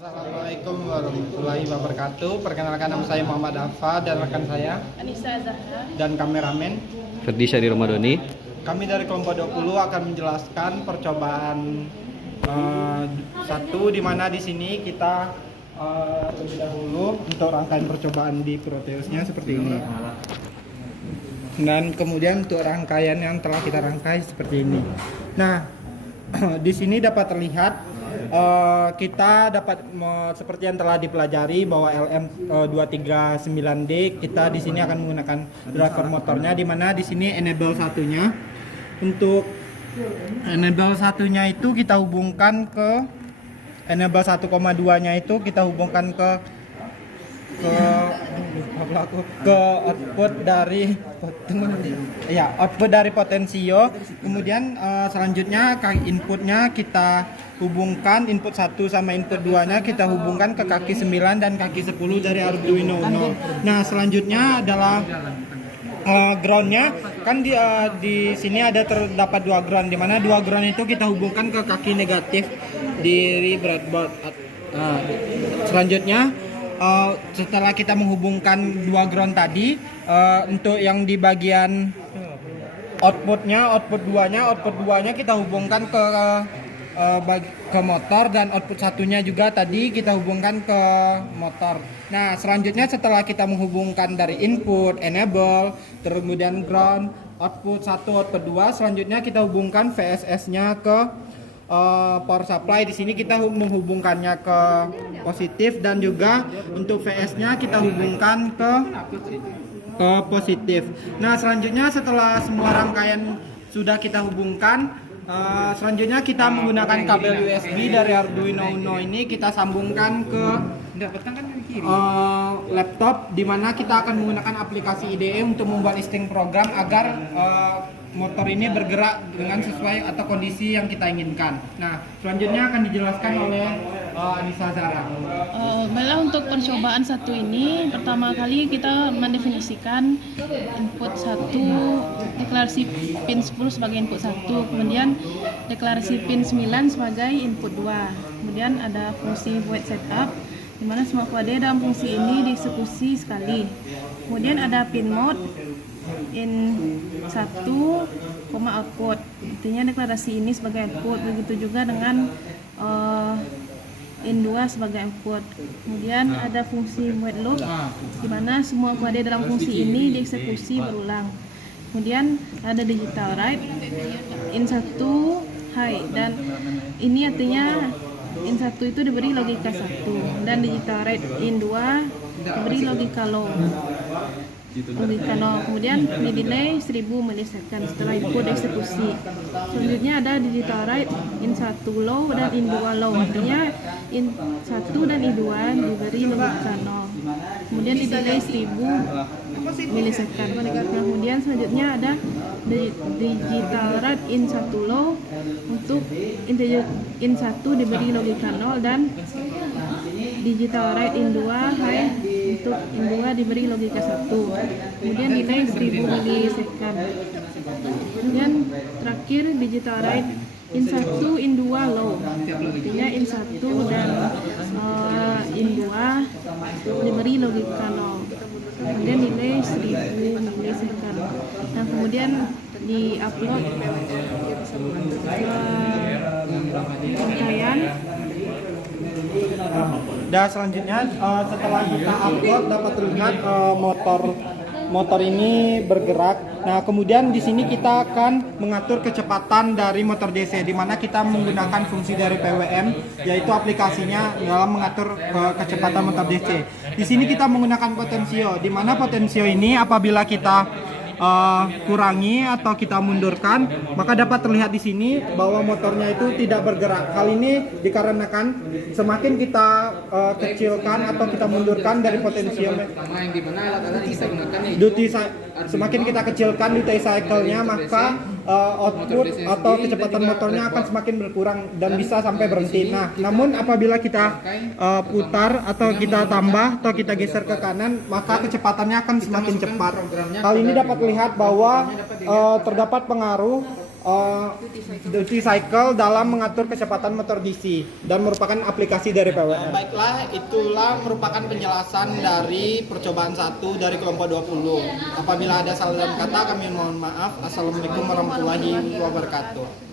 Assalamualaikum warahmatullahi wabarakatuh. Perkenalkan, nama saya Muhammad Afa dan rekan saya Anissa Zahra dan kameramen. Ferdi Syari Ramadhani. Kami dari kelompok 20 akan menjelaskan percobaan satu, di mana di sini kita terlebih dahulu untuk rangkaian percobaan di Proteusnya seperti ini. Dan kemudian untuk rangkaian yang telah kita rangkai seperti ini. Nah, di sini dapat terlihat kita dapat seperti yang telah dipelajari bahwa LM239D kita di sini akan menggunakan driver motornya, di mana di sini enable satunya. Untuk enable satunya itu kita hubungkan ke enable 1,2-nya itu kita hubungkan ke output dari potensio. Kemudian selanjutnya inputnya kita hubungkan, input 1 sama input 2-nya kita hubungkan ke kaki 9 dan kaki 10 dari Arduino Uno. Nah, selanjutnya adalah groundnya. Kan di sini terdapat dua ground, di mana dua ground itu kita hubungkan ke kaki negatif di breadboard. Selanjutnya setelah kita menghubungkan dua ground tadi, untuk yang di bagian output 2-nya kita hubungkan ke motor, dan output satunya juga tadi kita hubungkan ke motor. Nah, selanjutnya setelah kita menghubungkan dari input, enable, kemudian ground, output 1, output 2, selanjutnya kita hubungkan VSS-nya ke power supply. Di sini kita menghubungkannya ke positif, dan juga untuk VS-nya kita hubungkan ke positif. Nah, selanjutnya setelah semua rangkaian sudah kita hubungkan, selanjutnya kita menggunakan kabel USB dari Arduino Uno ini kita sambungkan ke laptop, di mana kita akan menggunakan aplikasi IDE untuk membuat listing program agar motor ini bergerak dengan sesuai atau kondisi yang kita inginkan. Nah, selanjutnya akan dijelaskan oleh Anissa Zahra. Baiklah, untuk percobaan satu ini pertama kali kita mendefinisikan input 1, deklarasi pin 10 sebagai input 1, kemudian deklarasi pin 9 sebagai input 2. Kemudian ada fungsi void setup, di mana semua kode dalam fungsi ini dieksekusi sekali. Kemudian ada pin mode in 1, output, artinya deklarasi ini sebagai output. Begitu juga dengan in 2 sebagai output. Kemudian ada fungsi void loop, di mana semua kode dalam fungsi ini dieksekusi berulang. Kemudian ada digital write in 1 high, dan ini artinya in 1 itu diberi logika 1, dan digital write in 2 diberi logika low. Kemudian delay 1000 milisecond setelah input eksekusi. Selanjutnya ada digital write in 1 low dan in 2 low, artinya in 1 dan in 2 diberi logika 0. Kemudian di delay 1000 milisecond. Kemudian selanjutnya ada digital write in 1 low, untuk in 1 diberi logika 0, dan digital write in 2 high, untuk in 2 diberi logika 1. Kemudian delay 1000 milisecond. Kemudian terakhir digital write in 1 in 2 low, artinya in 1 dan in 2 diberi logika 0. Kemudian delay 1000 milisecond. Nah, kemudian di-upload rangkaian. Dan selanjutnya setelah kita upload dapat terlihat motor ini bergerak. Nah, kemudian di sini kita akan mengatur kecepatan dari motor DC, di mana kita menggunakan fungsi dari PWM, yaitu aplikasinya dalam mengatur kecepatan motor DC. Di sini kita menggunakan potensio, di mana potensio ini apabila kita kurangi atau kita mundurkan, maka dapat terlihat di sini bahwa motornya itu tidak bergerak. Hal ini dikarenakan semakin kita kecilkan atau kita mundurkan dari potensio semakin kita kecilkan duty cycle-nya, maka output atau kecepatan motornya akan semakin berkurang dan bisa sampai berhenti. Nah, namun apabila kita putar atau kita tambah atau kita geser ke kanan, maka kecepatannya akan semakin cepat. Hal ini dapat terlihat bahwa terdapat pengaruh duty cycle dalam mengatur kecepatan motor DC dan merupakan aplikasi dari PWR. Baiklah, itulah merupakan penjelasan dari percobaan 1 dari kelompok 20. Apabila ada salah dalam kata, kami mohon maaf. Assalamualaikum warahmatullahi wabarakatuh.